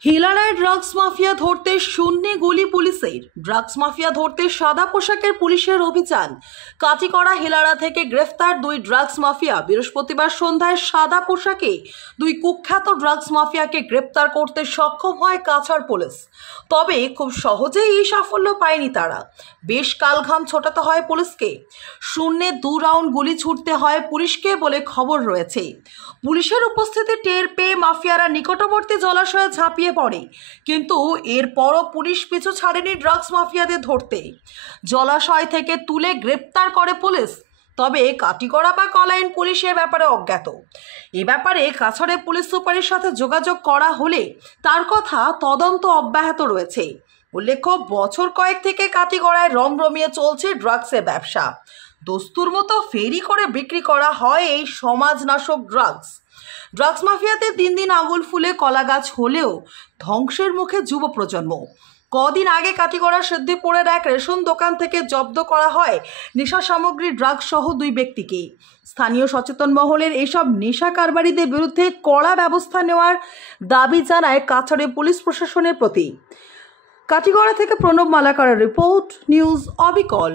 হিলারায় drugs mafia ধরতে শূন্যে গুলি পুলিশের। ড্রাগস মাফিয়া ধরতে সাদা পোশাকের পুলিশের অভিযান। কাটিগড়া হিলারা থেকে গ্রেফতার দুই ড্রাগস মাফিয়া। বৃহস্পতিবার সন্ধ্যায় সাদা পোশাকে দুই কুখ্যাত ড্রাগস মাফিয়াকে গ্রেপ্তার করতে সক্ষম হয় কাছাড় পুলিশ। তবে খুব সহজেই এই সাফল্য পায়নি তারা। বেশ কালঘাম ছোটাতে হয় পুলিশকে। শূন্যে 2 রাউন্ড গুলি ছুটতে হয় পুলিশকে বলে খবর রয়েছে। পুলিশের উপস্থিতি টের পেয়ে মাফিয়ারা নিকটবর্তী জলাশয়ে ঝাঁপিয়ে পড়ে, কিন্তু এরপরও পুলিশ পিছু ছাড়েনি ড্রাগস মাফিয়াদের ধরতে। জলাশয় থেকে তুলে গ্রেপ্তার করে পুলিশ। তবে কাটিগড়া বা কলাইন পুলিশ এ ব্যাপারে অজ্ঞাত। এ ব্যাপারে কাছাড়ে পুলিশ সুপারের সাথে যোগাযোগ করা হলে তার কথা তদন্ত অব্যাহত রয়েছে। উল্লেখ্য, বছর কয়েক থেকে কাটিগড়ায় রমরমিয়ে চলছে ড্রাগসের ব্যবসা। দস্তুর মতো ফেরি করে বিক্রি করা হয় এই সমাজনাশক ড্রাগস। ড্রাগস মাফিয়াদের দিন দিন আঙুল ফুলে কলা গাছ হলেও ধ্বংসের মুখে যুব প্রজন্ম। কদিন আগে কাটিগড়া সিদ্ধিপুরের এক রেশন দোকান থেকে জব্দ করা হয় নেশা সামগ্রী ড্রাগস সহ 2 ব্যক্তিকে। স্থানীয় সচেতন মহলের এসব নেশা কারবারিদের বিরুদ্ধে কড়া ব্যবস্থা নেওয়ার দাবি জানায় কাছাড়ে পুলিশ প্রশাসনের প্রতি। কাটিগড়া থেকে প্রণব মালাকারের রিপোর্ট, নিউজ অবিকল।